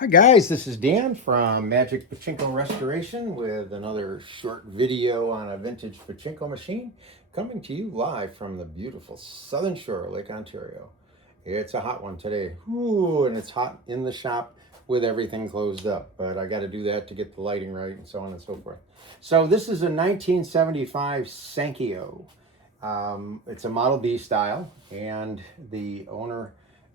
Hi guys, this is Dan from Magic Pachinko Restoration with another short video on a vintage pachinko machine coming to you live from the beautiful southern shore of Lake Ontario. It's a hot one today. Ooh, and it's hot in the shop with everything closed up, but I got to do that to get the lighting right and so on and so forth. So this is a 1975 Sankyo. It's a Model B style, and the owner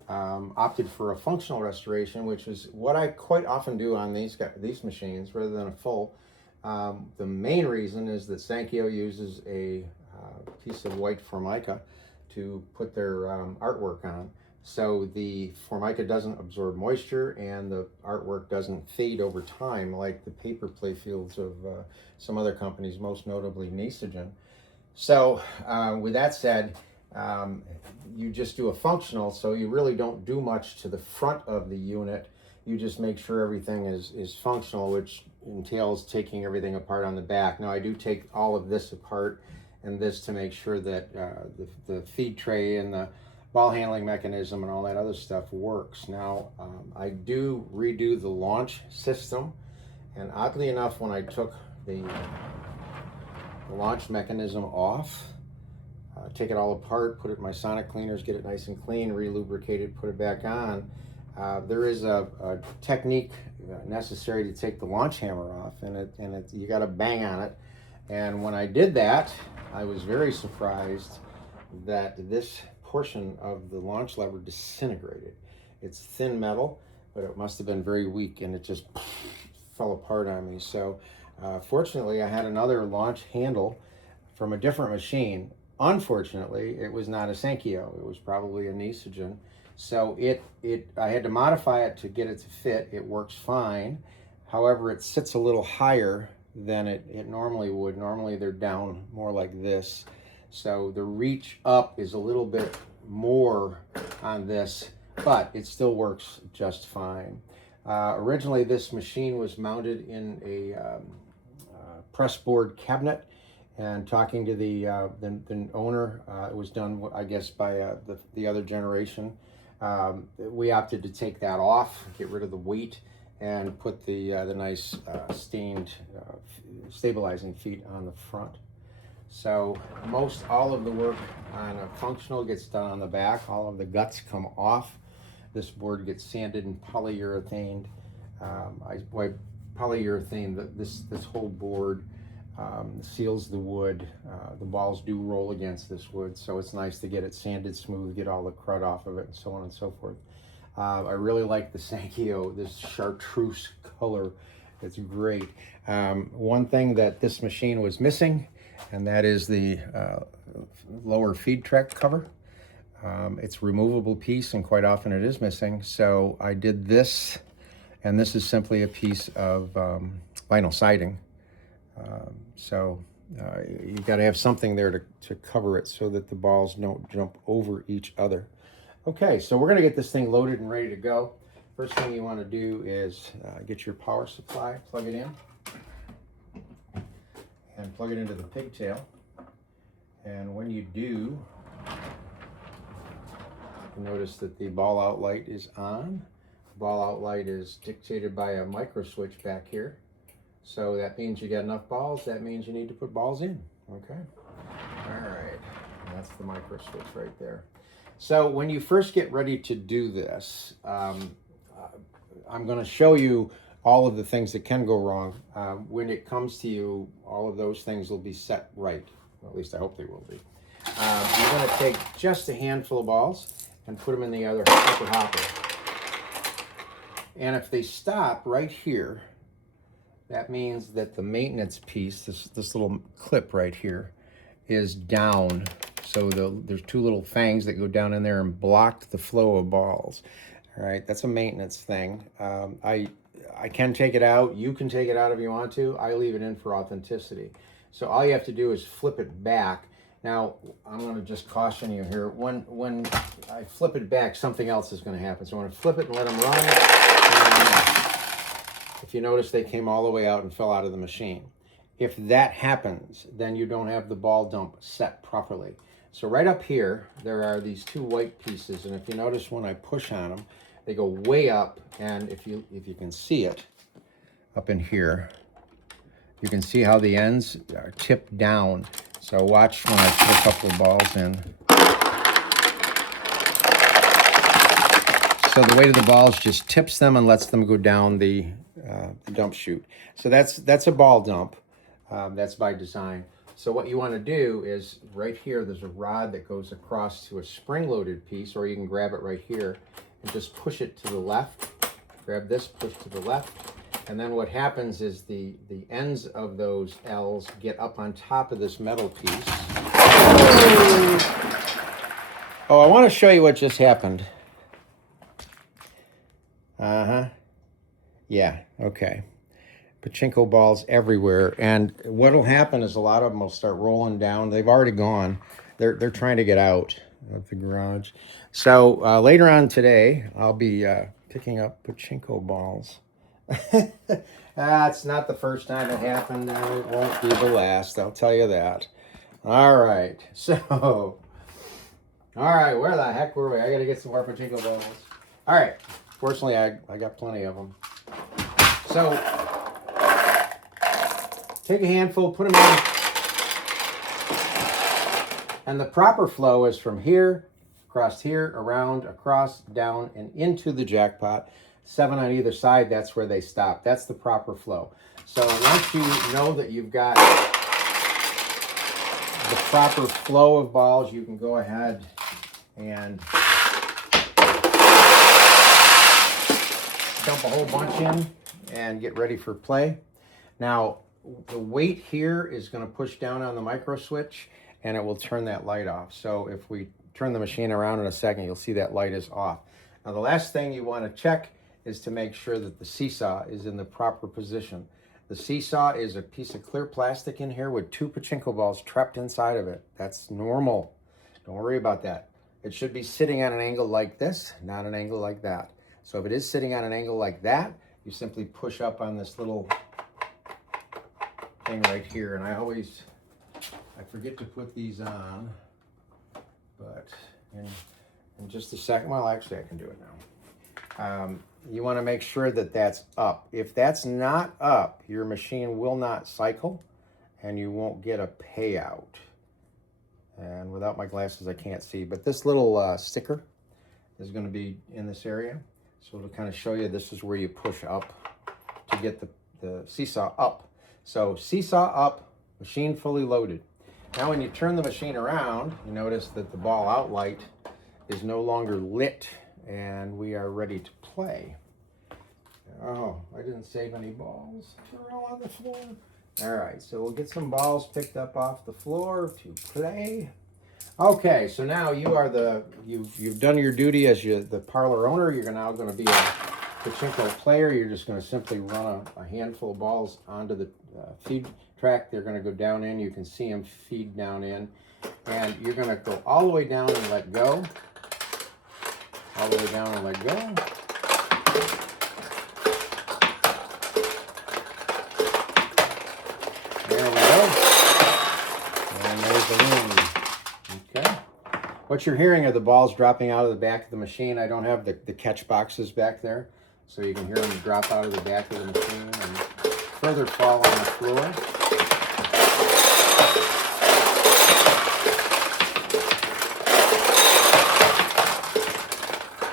opted for a functional restoration, which is what I quite often do on these machines rather than a full. The main reason is that Sankyo uses a piece of white formica to put their artwork on. So the formica doesn't absorb moisture and the artwork doesn't fade over time like the paper play fields of some other companies, most notably Nisogen. So with that said, you just do a functional, so you really don't do much to the front of the unit. You just make sure everything is functional, which entails taking everything apart on the back. Now I do take all of this apart and this to make sure that the feed tray and the ball handling mechanism and all that other stuff works. Now I do redo the launch system, and oddly enough, when I took the launch mechanism off, take it all apart, put it in my sonic cleaners, get it nice and clean, re-lubricate it, put it back on. There is a technique necessary to take the launch hammer off, and you got to bang on it. And when I did that, I was very surprised that this portion of the launch lever disintegrated. It's thin metal, but it must have been very weak, and it just fell apart on me. So fortunately, I had another launch handle from a different machine. Unfortunately, it was not a Sankyo. It was probably a Nisogen. So I had to modify it to get it to fit. It works fine. However, it sits a little higher than it normally would. Normally, they're down more like this. So the reach up is a little bit more on this, but it still works just fine. Originally, this machine was mounted in a press board cabinet, and talking to the owner, it was done, I guess, by the other generation. We opted to take that off, get rid of the weight, and put the nice stained stabilizing feet on the front. So most all of the work on a functional gets done on the back. All of the guts come off. This board gets sanded and polyurethaned. I polyurethane this whole board. Seals the wood. The balls do roll against this wood, so it's nice to get it sanded smooth, get all the crud off of it, and so on and so forth. I really like the Sankyo, this chartreuse color. It's great. One thing that this machine was missing, and that is the lower feed track cover. It's a removable piece, and quite often it is missing. So I did this, and this is simply a piece of vinyl siding. You got to have something there to cover it so that the balls don't jump over each other. Okay, so we're going to get this thing loaded and ready to go. First thing you want to do is get your power supply, plug it in, and plug it into the pigtail. And when you do, you notice that the ball out light is on. The ball out light is dictated by a micro switch back here. So that means you got enough balls. That means you need to put balls in. Okay. All right. That's the micro switch right there. So when you first get ready to do this, I'm going to show you all of the things that can go wrong. When it comes to you, all of those things will be set right. Well, at least I hope they will be. You're going to take just a handful of balls and put them in the upper hopper. And if they stop right here, that means that the maintenance piece, this little clip right here, is down. So there's two little fangs that go down in there and block the flow of balls. All right, that's a maintenance thing. I can take it out. You can take it out if you want to. I leave it in for authenticity. So all you have to do is flip it back. Now, I'm going to just caution you here. When I flip it back, something else is going to happen. So I'm going to flip it and let them run. If you notice, they came all the way out and fell out of the machine. If that happens, then you don't have the ball dump set properly. So right up here, there are these two white pieces, and if you notice when I push on them, They go way up, and if you can see it up in here, you can see how the ends are tipped down. So watch when I put a couple of balls in. So the weight of the balls just tips them and lets them go down the dump chute. So that's a ball dump. That's by design. So what you want to do is right here, there's a rod that goes across to a spring-loaded piece, or you can grab it right here and just push it to the left. Grab this, push to the left. And then what happens is the ends of those L's get up on top of this metal piece. Oh, I want to show you what just happened. Yeah, okay. Pachinko balls everywhere, and what'll happen is a lot of them will start rolling down. They've already gone. They're trying to get out of the garage. So later on today, I'll be picking up Pachinko balls. It's not the first time it happened, and it won't be the last, I'll tell you that. All right, so, where the heck were we? I gotta get some more Pachinko balls. All right, fortunately, I got plenty of them. So, take a handful, put them in, and the proper flow is from here, across here, around, across, down, and into the jackpot. 7 on either side, that's where they stop. That's the proper flow. So once you know that you've got the proper flow of balls, you can go ahead and dump a whole bunch in and get ready for play. Now, the weight here is going to push down on the micro switch, and it will turn that light off. So if we turn the machine around in a second, you'll see that light is off. Now, the last thing you want to check is to make sure that the seesaw is in the proper position. The seesaw is a piece of clear plastic in here with 2 Pachinko balls trapped inside of it. That's normal. Don't worry about that. It should be sitting at an angle like this, not an angle like that. So if it is sitting on an angle like that, you simply push up on this little thing right here. And I forget to put these on, but in just a second, well, actually I can do it now. You want to make sure that that's up. If that's not up, your machine will not cycle and you won't get a payout. And without my glasses, I can't see, but this little sticker is going to be in this area. So it'll kind of show you this is where you push up to get the seesaw up. So seesaw up, machine fully loaded. Now when you turn the machine around, you notice that the ball out light is no longer lit, and we are ready to play. Oh, I didn't save any balls. They're all on the floor. All right, so we'll get some balls picked up off the floor to play. Okay, so now you are you've done your duty as the parlor owner. You're now going to be a Pachinko player. You're just going to simply run a handful of balls onto the feed track. They're going to go down in. You can see them feed down in. And you're going to go all the way down and let go. All the way down and let go. There we go. And there's the wind. Okay. What you're hearing are the balls dropping out of the back of the machine. I don't have the catch boxes back there, so you can hear them drop out of the back of the machine and further fall on the floor.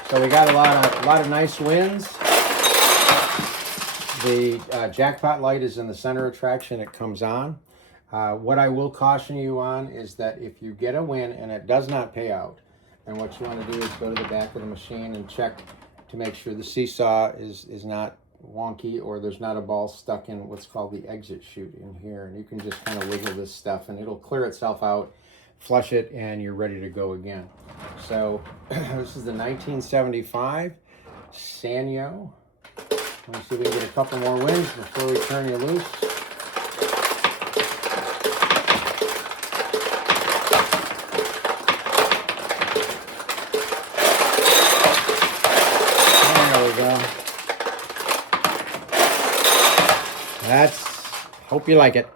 So we got a lot of nice wins. The jackpot light is in the center attraction. It comes on. What I will caution you on is that if you get a win and it does not pay out, then what you want to do is go to the back of the machine and check to make sure the seesaw is not wonky, or there's not a ball stuck in what's called the exit chute in here. And you can just kind of wiggle this stuff and it'll clear itself out, flush it, and you're ready to go again. So this is the 1975 Sankyo. Let's see if we can get a couple more wins before we turn you loose. There we go. Hope you like it.